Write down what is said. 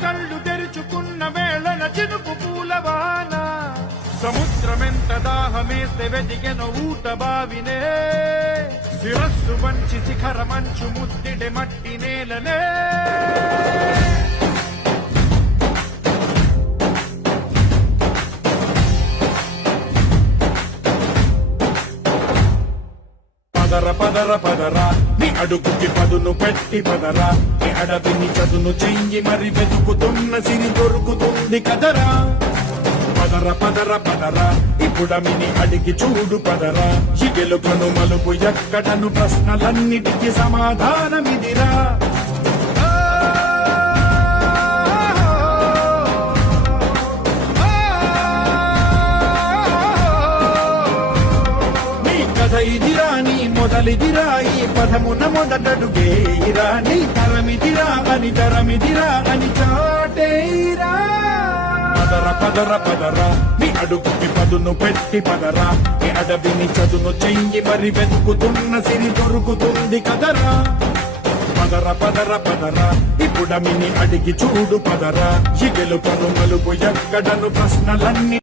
కళ్ళు తెరుచుకున్న వేళన చినుకు పూలవాన సముద్రమెంత దాహమేస్తే వెతికెన ఊట బావినే శిరస్సు మంచి శిఖర మంచు ముద్దిడే మట్టి నేలనే పదర పదర పదరా నీ అడుగుకి పదును పెట్టి పదరా నీ అడవిని చదును చెయ్యి మరి వెతుకుతున్న సిరి దొరుకుతుంది కదరా పదర పదర పదరా ఇప్పుడమిని అడిగి చూడు పదరా ఈ గెలుపను మలుపు ఎక్కడను ప్రశ్నలన్నిటికీ సమాధానమిదిరా ఇదిరా నీ మొదలిదిరా ఈ పదమున మొదటడుగేరా నీ తరమిదిరా అని చాటేరా పదర పదర పదరా నీ అడుగుకి పదును పెట్టి పదరా నీ అడవిని చదును చెయ్యి మరి వెతుకుతున్న సిరి దొరుకుతుంది కదరా పదర పదర పదరా ఇప్పుడమిని అడిగి చూడు పదరా ఈ గెలుపను మలుపు ఎక్కడను ప్రశ్నలన్నీ